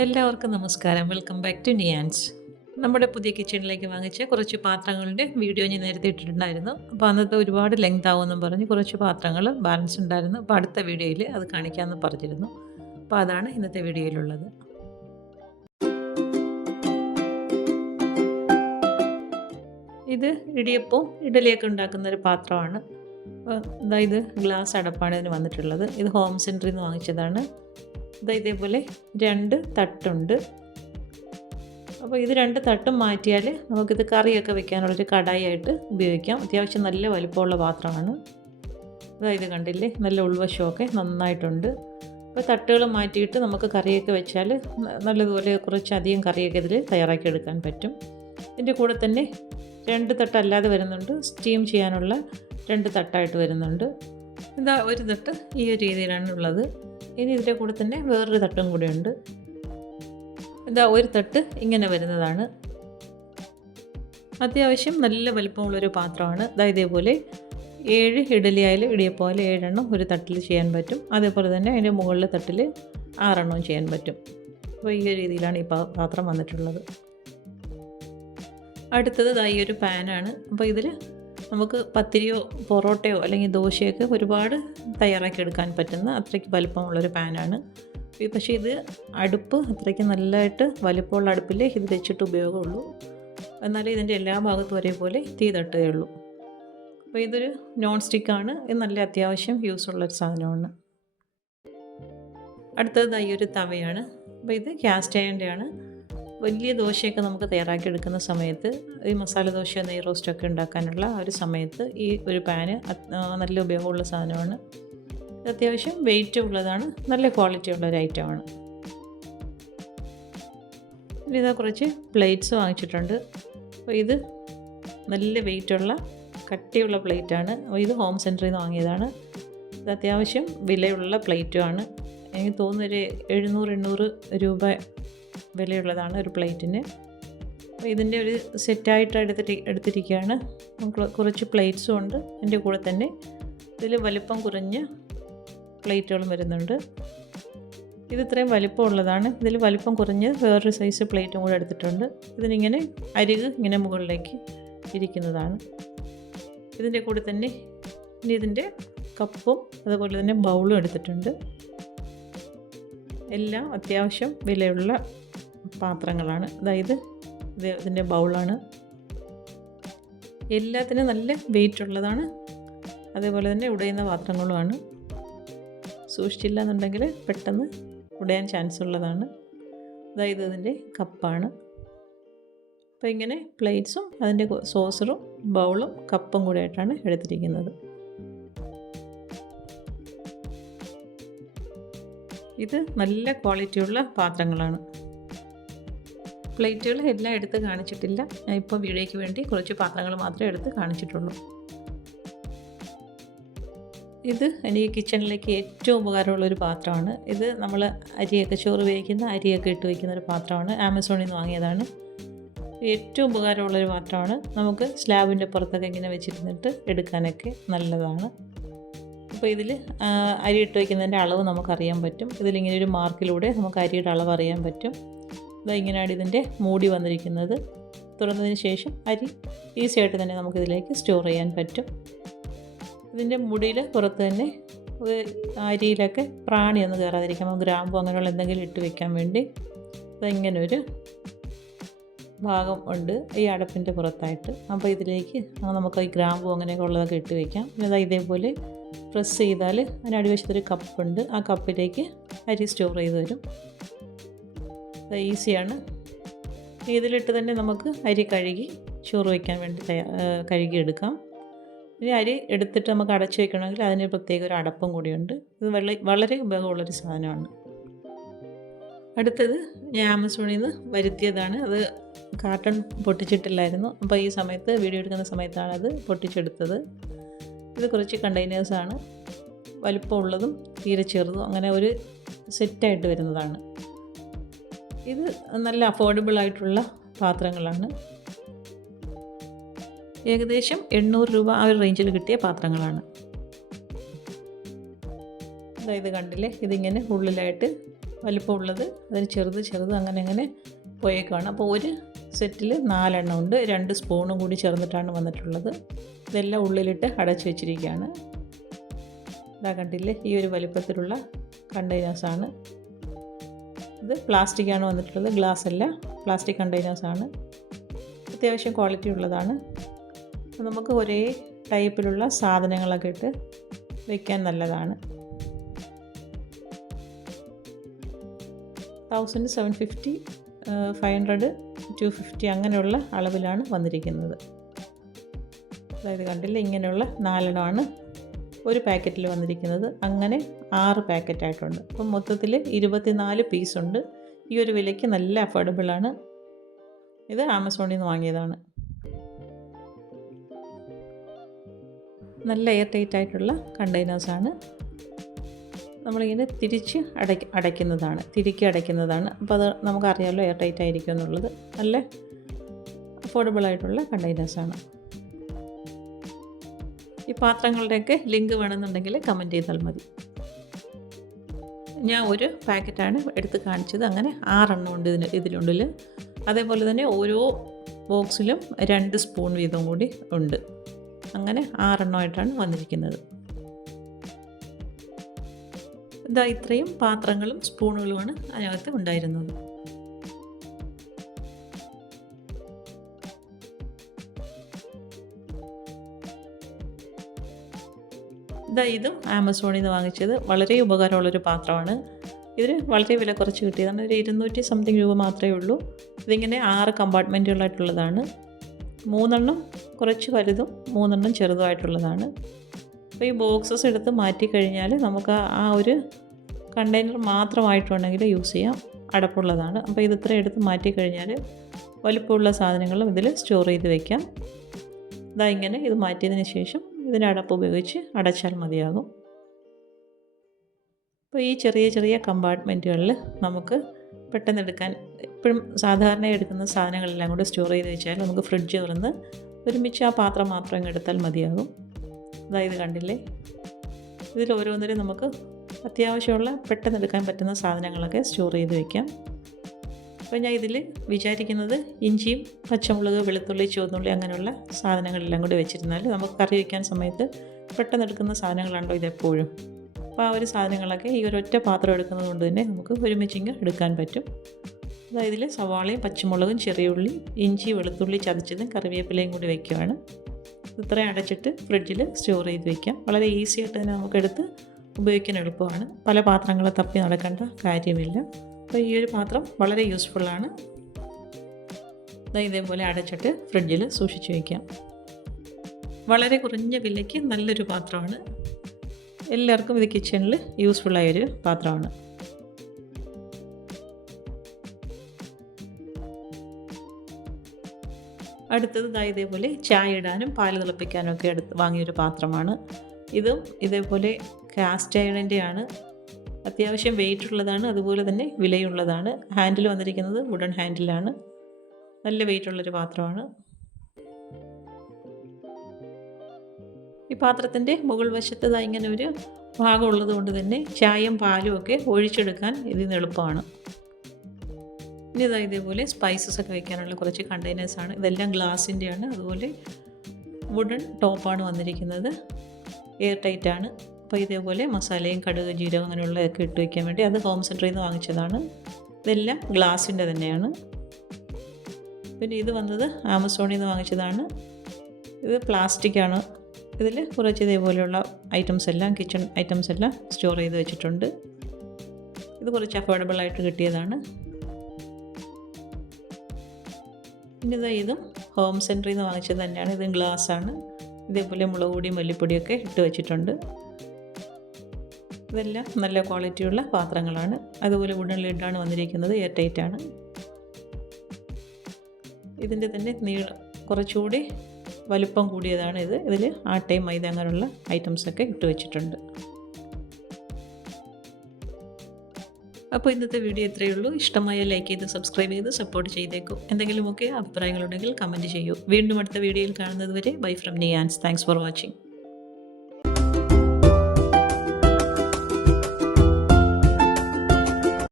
എല്ലാവർക്കും നമസ്കാരം. Welcome back to Niyans. നമ്മുടെ പുതിയ കിച്ചണിലേക്ക് വാങ്ങിച്ച കുറച്ച് പാത്രങ്ങളുടെ വീഡിയോ ഞാൻ നേരത്തെ ഇട്ടിട്ടുണ്ടായിരുന്നു. അപ്പോൾ അന്നത്തെ ഒരുപാട് ലെങ്ത് ആവുമെന്നും പറഞ്ഞ് കുറച്ച് പാത്രങ്ങൾ ബാലൻസ് ഉണ്ടായിരുന്നു. അപ്പോൾ അടുത്ത വീഡിയോയിൽ അത് കാണിക്കാമെന്ന് പറഞ്ഞിരുന്നു. അപ്പോൾ അതാണ് ഇന്നത്തെ വീഡിയോയിലുള്ളത്. ഇത് ഇടിയപ്പവും ഇഡലിയൊക്കെ ഉണ്ടാക്കുന്നൊരു പാത്രമാണ്. ഇത് ഗ്ലാസ് അടപ്പാണ് ഇതിന് വന്നിട്ടുള്ളത്. ഇത് ഹോം സെൻറ്ററിൽ നിന്ന് വാങ്ങിച്ചതാണ്. ഇതേപോലെ 2 തട്ടുണ്ട്. അപ്പോൾ ഇത് 2 തട്ടും മാറ്റിയാൽ നമുക്കിത് കറിയൊക്കെ വെക്കാനുള്ളൊരു കടായിയായിട്ട് ഉപയോഗിക്കാം. അത്യാവശ്യം നല്ല വലിപ്പമുള്ള പാത്രമാണ്. ഇത് കണ്ടില്ലേ, നല്ല ഉൾവശമൊക്കെ നന്നായിട്ടുണ്ട്. അപ്പോൾ തട്ടുകൾ മാറ്റിയിട്ട് നമുക്ക് കറിയൊക്കെ വെച്ചാൽ നല്ലതുപോലെ കുറച്ചധികം കറിയൊക്കെ ഇതിൽ തയ്യാറാക്കി എടുക്കാൻ പറ്റും. ഇതിൻ്റെ കൂടെ തന്നെ 2 തട്ടല്ലാതെ വരുന്നുണ്ട്. സ്റ്റീം ചെയ്യാനുള്ള 2 തട്ടായിട്ട് വരുന്നുണ്ട്. ഒരു തട്ട് ഈ ഒരു രീതിയിലാണ് ഉള്ളത്. ഇനി ഇതിൻ്റെ കൂടെ തന്നെ വേറൊരു തട്ടും കൂടെ ഉണ്ട്. ഒരു തട്ട് ഇങ്ങനെ വരുന്നതാണ്. അത്യാവശ്യം നല്ല വലിപ്പമുള്ളൊരു പാത്രമാണ്. ഇതേപോലെ 7 ഇഡലി ആയാലും ഇടിയപ്പം 7 എണ്ണം ഒരു തട്ടിൽ ചെയ്യാൻ പറ്റും. അതേപോലെ തന്നെ അതിൻ്റെ മുകളിലെ തട്ടിൽ 6 എണ്ണവും ചെയ്യാൻ പറ്റും. അപ്പോൾ ഈ ഒരു രീതിയിലാണ് ഈ പാത്രം വന്നിട്ടുള്ളത്. അടുത്തത് ഈ ഒരു പാനാണ്. അപ്പോൾ ഇതിൽ നമുക്ക് പത്തിരിയോ പൊറോട്ടയോ അല്ലെങ്കിൽ ദോശയൊക്കെ ഒരുപാട് തയ്യാറാക്കി എടുക്കാൻ പറ്റുന്ന അത്രയ്ക്ക് വലിപ്പമുള്ളൊരു പാനാണ്. പക്ഷേ ഇത് അടുപ്പ് അത്രയ്ക്ക് നല്ലതായിട്ട് വലിപ്പമുള്ള അടുപ്പിൽ ഇത് വെച്ചിട്ട് ഉപയോഗമുള്ളൂ. എന്നാലേ ഇതിൻ്റെ എല്ലാ ഭാഗത്തും ഒരേപോലെ തീ തട്ടുകയുള്ളൂ. അപ്പോൾ ഇതൊരു നോൺ സ്റ്റിക്കാണ്. ഇത് നല്ല അത്യാവശ്യം യൂസുള്ളൊരു സാധനമാണ്. അടുത്തത് ഈ ഒരു തവയാണ്. അപ്പോൾ ഇത് കാസ്റ്റ് അയണിൻ്റെയാണ്. വലിയ ദോശയൊക്കെ നമുക്ക് തയ്യാറാക്കി എടുക്കുന്ന സമയത്ത് ഈ മസാല ദോശ നെയ് റോസ്റ്റൊക്കെ ഉണ്ടാക്കാനുള്ള ഒരു സമയത്ത് ഈ ഒരു പാന് നല്ല ഉപയോഗമുള്ള സാധനമാണ്. ഇത് അത്യാവശ്യം വെയിറ്റ് ഉള്ളതാണ്. നല്ല ക്വാളിറ്റി ഉള്ളൊരു ഐറ്റമാണ്. ഇനി കുറച്ച് പ്ലേറ്റ്സ് വാങ്ങിച്ചിട്ടുണ്ട്. അപ്പോൾ ഇത് നല്ല വെയിറ്റുള്ള കട്ടിയുള്ള പ്ലേറ്റാണ്. ഇത് ഹോം സെൻറ്ററിൽ നിന്ന് വാങ്ങിയതാണ്. ഇത് അത്യാവശ്യം വിലയുള്ള പ്ലേറ്റുമാണ്. എനിക്ക് തോന്നുന്നൊരു 700-800 രൂപ വിലയുള്ളതാണ് ഒരു പ്ലേറ്റിന്. അപ്പോൾ ഇതിൻ്റെ ഒരു സെറ്റായിട്ട് എടുത്തിരിക്കുകയാണ്. കുറച്ച് പ്ലേറ്റ്സും ഉണ്ട്. അതിൻ്റെ കൂടെ തന്നെ ഇതിൽ വലിപ്പം കുറഞ്ഞ പ്ലേറ്റുകളും വരുന്നുണ്ട്. ഇത് ഇത്രയും വലിപ്പമുള്ളതാണ്. ഇതിൽ വലിപ്പം കുറഞ്ഞ് വേറൊരു സൈസ് പ്ലേറ്റും കൂടെ എടുത്തിട്ടുണ്ട്. ഇതിനിങ്ങനെ അരിക് ഇങ്ങനെ മുകളിലേക്ക് ഇരിക്കുന്നതാണ്. ഇതിൻ്റെ കൂടെ തന്നെ ഇനി ഇതിൻ്റെ കപ്പും അതുപോലെ തന്നെ ബൗളും എടുത്തിട്ടുണ്ട്. എല്ലാം അത്യാവശ്യം വിലയുള്ള പാത്രങ്ങളാണ്. ഇതിൻ്റെ ബൗളാണ്. എല്ലാത്തിനും നല്ല വെയിറ്റ് ഉള്ളതാണ്. അതേപോലെ തന്നെ ഉടയുന്ന പാത്രങ്ങളുമാണ്. സൂക്ഷിച്ചില്ല എന്നുണ്ടെങ്കിൽ പെട്ടെന്ന് ഉടയാൻ ചാൻസ് ഉള്ളതാണ്. ഇതിൻ്റെ കപ്പാണ്. അപ്പോൾ ഇങ്ങനെ പ്ലേറ്റ്സും അതിൻ്റെ സോസറും ബൗളും കപ്പും കൂടെ ആയിട്ടാണ് എടുത്തിരിക്കുന്നത്. ഇത് നല്ല ക്വാളിറ്റിയുള്ള പാത്രങ്ങളാണ്. പ്ലേറ്റുകൾ എല്ലാം എടുത്ത് കാണിച്ചിട്ടില്ല. ഞാൻ ഇപ്പോൾ വീഡിയോയ്ക്ക് വേണ്ടി കുറച്ച് പാത്രങ്ങൾ മാത്രമേ എടുത്ത് കാണിച്ചിട്ടുള്ളൂ. ഇത് എനിക്ക് കിച്ചണിലേക്ക് ഏറ്റവും ഉപകാരമുള്ളൊരു പാത്രമാണ്. ഇത് നമ്മൾ അരിയൊക്കെ ചോറ് വേവിക്കുന്ന അരിയൊക്കെ ഇട്ട് വയ്ക്കുന്നൊരു പാത്രമാണ്. ആമസോണിൽ നിന്ന് വാങ്ങിയതാണ്. ഏറ്റവും ഉപകാരമുള്ളൊരു പാത്രമാണ്. നമുക്ക് സ്ലാബിൻ്റെ പുറത്തൊക്കെ ഇങ്ങനെ വെച്ചിരുന്നിട്ട് എടുക്കാനൊക്കെ നല്ലതാണ്. അപ്പോൾ ഇതിൽ അരി ഇട്ട് വയ്ക്കുന്നതിൻ്റെ അളവ് നമുക്കറിയാൻ പറ്റും. ഇതിലിങ്ങനെ ഒരു മാർക്കിലൂടെ നമുക്ക് അരിയുടെ അളവ് അറിയാൻ പറ്റും. ഇങ്ങനെയാണ് ഇതിൻ്റെ മൂടി വന്നിരിക്കുന്നത്. തുറന്നതിന് ശേഷം അരി ഈസി ആയിട്ട് തന്നെ നമുക്കിതിലേക്ക് സ്റ്റോർ ചെയ്യാൻ പറ്റും. ഇതിൻ്റെ മുടിയിൽ പുറത്ത് തന്നെ അരിയിലൊക്കെ പ്രാണിയൊന്നും കയറാതിരിക്കാൻ ഗ്രാമ്പോ അങ്ങനെയുള്ള എന്തെങ്കിലും ഇട്ട് വയ്ക്കാൻ വേണ്ടി ഇങ്ങനൊരു ഭാഗം ഉണ്ട് ഈ അടപ്പിൻ്റെ പുറത്തായിട്ട്. അപ്പോൾ ഇതിലേക്ക് നമുക്ക് ഈ ഗ്രാമ്പോ അങ്ങനെയൊക്കെ ഉള്ളതൊക്കെ ഇട്ട് വയ്ക്കാം. പിന്നെ ഇതേപോലെ പ്രസ് ചെയ്താൽ അതിന് അടിവശത്തൊരു കപ്പുണ്ട്. ആ കപ്പിലേക്ക് അരി സ്റ്റോർ ചെയ്ത് വരും. ഈസിയാണ്. ഇതിലിട്ട് തന്നെ നമുക്ക് അരി കഴുകി ചോറ് വയ്ക്കാൻ വേണ്ടി കഴുകിയെടുക്കാം. ഇനി അരി എടുത്തിട്ട് നമുക്ക് അടച്ചു വയ്ക്കണമെങ്കിൽ അതിന് പ്രത്യേക ഒരു അടപ്പും കൂടിയുണ്ട്. ഇത് വളരെ ഉപയോഗമുള്ളൊരു സാധനമാണ്. അടുത്തത് ഞാൻ ആമസോണിൽ നിന്ന് വരുത്തിയതാണ്. അത് കാർട്ടൺ പൊട്ടിച്ചിട്ടില്ലായിരുന്നു. അപ്പോൾ ഈ സമയത്ത് വീഡിയോ എടുക്കുന്ന സമയത്താണ് അത് പൊട്ടിച്ചെടുത്തത്. ഇത് കുറച്ച് കണ്ടെയ്നേഴ്സാണ്. വലിപ്പമുള്ളതും തീരെ ചെറുതും അങ്ങനെ ഒരു സെറ്റായിട്ട് വരുന്നതാണ്. ഇത് നല്ല അഫോർഡബിൾ ആയിട്ടുള്ള പാത്രങ്ങളാണ്. ഏകദേശം 800 രൂപ ആ ഒരു റേഞ്ചിൽ കിട്ടിയ പാത്രങ്ങളാണ്. ഇത് കണ്ടില്ലേ, ഇതിങ്ങനെ ഉള്ളിലായിട്ട് വലിപ്പമുള്ളത്, അതിന് ചെറുത് അങ്ങനെ പോയേക്കാണ്. അപ്പോൾ ഒരു സെറ്റിൽ 4 എണ്ണം ഉണ്ട്. 2 സ്പൂണും കൂടി ചേർന്നിട്ടാണ് വന്നിട്ടുള്ളത്. ഇതെല്ലാം ഉള്ളിലിട്ട് അടച്ചു വെച്ചിരിക്കുകയാണ്. ഇതാ കണ്ടില്ലേ, ഈ ഒരു വലിപ്പത്തിലുള്ള കണ്ടെയ്നേഴ്സാണ്. ഇത് പ്ലാസ്റ്റിക്കാണ് വന്നിട്ടുള്ളത്, ഗ്ലാസ് അല്ല, പ്ലാസ്റ്റിക് കണ്ടെയ്നേഴ്സാണ്. അത്യാവശ്യം ക്വാളിറ്റി ഉള്ളതാണ്. നമുക്ക് ഒരേ ടൈപ്പിലുള്ള സാധനങ്ങളൊക്കെ ഇട്ട് വയ്ക്കാൻ നല്ലതാണ്. 1000, 750, 500, 250 അങ്ങനെയുള്ള അളവിലാണ് വന്നിരിക്കുന്നത്. അതായത് കണ്ടില്ല, ഇങ്ങനെയുള്ള 4 എണ്ണമാണ് ഒരു പാക്കറ്റിൽ വന്നിരിക്കുന്നത്. അങ്ങനെ 6 പാക്കറ്റായിട്ടുണ്ട്. അപ്പം മൊത്തത്തിൽ 24 പീസുണ്ട്. ഈ ഒരു വിലയ്ക്ക് നല്ല അഫോർഡബിളാണ്. ഇത് ആമസോണിൽ നിന്ന് വാങ്ങിയതാണ്. നല്ല എയർ ടൈറ്റ് ആയിട്ടുള്ള കണ്ടെയ്നേഴ്സാണ്. നമ്മളിങ്ങനെ തിരിച്ച് തിരിക്കി അടയ്ക്കുന്നതാണ്. അപ്പോൾ അത് നമുക്കറിയാമല്ലോ എയർ ടൈറ്റ് ആയിരിക്കും എന്നുള്ളത്. നല്ല അഫോർഡബിളായിട്ടുള്ള കണ്ടെയ്നേഴ്സാണ്. ഈ പാത്രങ്ങളുടെയൊക്കെ ലിങ്ക് വേണമെന്നുണ്ടെങ്കിൽ കമൻറ്റ് ചെയ്താൽ മതി. ഞാൻ ഒരു പാക്കറ്റാണ് എടുത്ത് കാണിച്ചത്. അങ്ങനെ 6 എണ്ണം ഉണ്ട് ഇതിനുള്ളിൽ. അതേപോലെ തന്നെ ഓരോ ബോക്സിലും 2 സ്പൂൺ വീതം കൂടി ഉണ്ട്. അങ്ങനെ 6 എണ്ണമായിട്ടാണ് വന്നിരിക്കുന്നത്. ഇതാ ഇത്രയും പാത്രങ്ങളും സ്പൂണുകളുമാണ് അതിനകത്ത് ഉണ്ടായിരുന്നത്. ഇതും ആമസോണിൽ നിന്ന് വാങ്ങിച്ചത്. വളരെ ഉപകാരമുള്ളൊരു പാത്രമാണ്. ഇതിന് വളരെ വില കുറച്ച് കിട്ടിയതാണ്. ഒരു 200 സംതിങ് രൂപ മാത്രമേ ഉള്ളൂ. ഇതിങ്ങനെ 6 കമ്പാർട്ട്മെൻറ്റുകളായിട്ടുള്ളതാണ്. 3 എണ്ണം കുറച്ച് വലുതും 3 എണ്ണം ചെറുതുമായിട്ടുള്ളതാണ്. അപ്പോൾ ഈ ബോക്സസ് എടുത്ത് മാറ്റിക്കഴിഞ്ഞാൽ നമുക്ക് ആ ഒരു കണ്ടെയ്നർ മാത്രമായിട്ടുണ്ടെങ്കിൽ യൂസ് ചെയ്യാം. അടപ്പുള്ളതാണ്. അപ്പോൾ ഇത് ഇത്രയും എടുത്ത് മാറ്റിക്കഴിഞ്ഞാൽ വലിപ്പമുള്ള സാധനങ്ങളും ഇതിൽ സ്റ്റോർ ചെയ്ത് വയ്ക്കാം. ഇങ്ങനെ ഇത് മാറ്റിയതിന് ശേഷം ഇതിന് അടപ്പ് ഉപയോഗിച്ച് അടച്ചാൽ മതിയാകും. അപ്പോൾ ഈ ചെറിയ കമ്പാർട്ട്മെൻറ്റുകളിൽ നമുക്ക് പെട്ടെന്ന് എടുക്കാൻ, എപ്പോഴും സാധാരണ എടുക്കുന്ന സാധനങ്ങളെല്ലാം കൂടി സ്റ്റോർ ചെയ്ത് വെച്ചാൽ നമുക്ക് ഫ്രിഡ്ജ് തുറന്ന് ഒരുമിച്ച് ആ പാത്രം മാത്രം ഇങ്ങ് എടുത്താൽ മതിയാകും. അതായത് കണ്ടില്ലേ, ഇതിൽ ഓരോന്നിലും നമുക്ക് അത്യാവശ്യമുള്ള പെട്ടെന്ന് എടുക്കാൻ പറ്റുന്ന സാധനങ്ങളൊക്കെ സ്റ്റോർ ചെയ്ത് വയ്ക്കാം. അപ്പോൾ ഞാൻ ഇതിൽ വിചാരിക്കുന്നത് ഇഞ്ചിയും പച്ചമുളക്, വെളുത്തുള്ളി, ചുവന്നുള്ളി അങ്ങനെയുള്ള സാധനങ്ങളെല്ലാം കൂടി വെച്ചിരുന്നാൽ നമുക്ക് കറി വയ്ക്കാൻ സമയത്ത് പെട്ടെന്ന് എടുക്കുന്ന സാധനങ്ങളുണ്ടോ ഇതെപ്പോഴും. അപ്പോൾ ആ ഒരു സാധനങ്ങളൊക്കെ ഈ ഒരൊറ്റ പാത്രം എടുക്കുന്നത് കൊണ്ട് തന്നെ നമുക്ക് ഒരുമിച്ചിങ്ങ് എടുക്കാൻ പറ്റും. അതായത് ഇതിൽ സവാളയും പച്ചമുളകും ചെറിയുള്ളി, ഇഞ്ചി, വെളുത്തുള്ളി ചതച്ചതും കറിവേപ്പിലയും കൂടി വയ്ക്കുകയാണ്. ഇത്രയും അടച്ചിട്ട് ഫ്രിഡ്ജിൽ സ്റ്റോർ ചെയ്ത് വയ്ക്കാം. വളരെ ഈസി ആയിട്ട് തന്നെ നമുക്കെടുത്ത് ഉപയോഗിക്കാൻ എളുപ്പമാണ്. പല പാത്രങ്ങൾ തപ്പി നടക്കേണ്ട കാര്യമില്ല. അപ്പോൾ ഈ ഒരു പാത്രം വളരെ യൂസ്ഫുള്ളാണ്. ഇതേപോലെ അടച്ചിട്ട് ഫ്രിഡ്ജിൽ സൂക്ഷിച്ച് വയ്ക്കാം. വളരെ കുറഞ്ഞ വിലയ്ക്ക് നല്ലൊരു പാത്രമാണ്. എല്ലാവർക്കും ഇത് കിച്ചണിൽ യൂസ്ഫുള്ളായൊരു പാത്രമാണ്. അടുത്തത് ഇതേപോലെ ചായ ഇടാനും പാല് തിളപ്പിക്കാനും ഒക്കെ വാങ്ങിയൊരു പാത്രമാണ്. ഇതും ഇതേപോലെ കാസ്റ്റ് അയണിൻ്റെയാണ്. അത്യാവശ്യം വെയിറ്റ് ഉള്ളതാണ്, അതുപോലെ തന്നെ വിലയുള്ളതാണ്. ഹാൻഡിൽ വന്നിരിക്കുന്നത് വുഡൻ ഹാൻഡിലാണ്. നല്ല വെയിറ്റുള്ളൊരു പാത്രമാണ്. ഈ പാത്രത്തിൻ്റെ മുകൾ വശത്ത് ഇങ്ങനെ ഒരു ഭാഗം ഉള്ളത് കൊണ്ട് തന്നെ ചായയും പാലും ഒക്കെ ഒഴിച്ചെടുക്കാൻ ഇതിന് എളുപ്പമാണ്. ഇനി ഇതേപോലെ സ്പൈസസ് ഒക്കെ വയ്ക്കാനുള്ള കുറച്ച് കണ്ടെയ്നേഴ്സാണ്. ഇതെല്ലാം ഗ്ലാസിൻ്റെയാണ്. അതുപോലെ വുഡൻ ടോപ്പാണ് വന്നിരിക്കുന്നത്. എയർ ടൈറ്റാണ്. അപ്പോൾ ഇതേപോലെ മസാലയും കടുക്, ജീരകം അങ്ങനെയുള്ളതൊക്കെ ഇട്ട് വയ്ക്കാൻ വേണ്ടി അത് ഹോം സെൻറ്ററിൽ നിന്ന് വാങ്ങിച്ചതാണ്. ഇതെല്ലാം ഗ്ലാസിൻ്റെ തന്നെയാണ്. പിന്നെ ഇത് വന്നത് ആമസോണിൽ നിന്ന് വാങ്ങിച്ചതാണ്. ഇത് പ്ലാസ്റ്റിക്കാണ്. ഇതിൽ കുറച്ച് ഇതേപോലെയുള്ള ഐറ്റംസ് എല്ലാം, കിച്ചൺ ഐറ്റംസ് എല്ലാം സ്റ്റോർ ചെയ്ത് വെച്ചിട്ടുണ്ട്. ഇത് കുറച്ച് അഫോർഡബിളായിട്ട് കിട്ടിയതാണ്. പിന്നെ ഇതും ഹോം സെൻറ്ററിൽ നിന്ന് വാങ്ങിച്ചത് തന്നെയാണ്. ഇതും ഗ്ലാസ്സാണ്. ഇതേപോലെ മുളക് പൊടിയും മല്ലിപ്പൊടിയൊക്കെ ഇട്ട് വെച്ചിട്ടുണ്ട്. ഇതെല്ലാം നല്ല ക്വാളിറ്റിയുള്ള പാത്രങ്ങളാണ്. അതുപോലെ വുഡൻ ലിഡാണ് വന്നിരിക്കുന്നത്. എയർ ടൈറ്റാണ്. ഇതിൻ്റെ തന്നെ കുറച്ചുകൂടി വലുപ്പം കൂടിയതാണ് ഇത്. ഇതിൽ ആട്ടയും മൈദ അങ്ങനെയുള്ള ഐറ്റംസൊക്കെ ഇട്ട് വെച്ചിട്ടുണ്ട്. അപ്പോൾ ഇന്നത്തെ വീഡിയോ ഇത്രയേ ഉള്ളൂ. ഇഷ്ടമായ ലൈക്ക് ചെയ്ത് സബ്സ്ക്രൈബ് ചെയ്ത് സപ്പോർട്ട് ചെയ്തേക്കും. എന്തെങ്കിലുമൊക്കെ അഭിപ്രായങ്ങളുണ്ടെങ്കിൽ കമൻറ്റ് ചെയ്യൂ. വീണ്ടും അടുത്ത വീഡിയോയിൽ കാണുന്നത് വരെ bye from Niyans. Thanks for watching.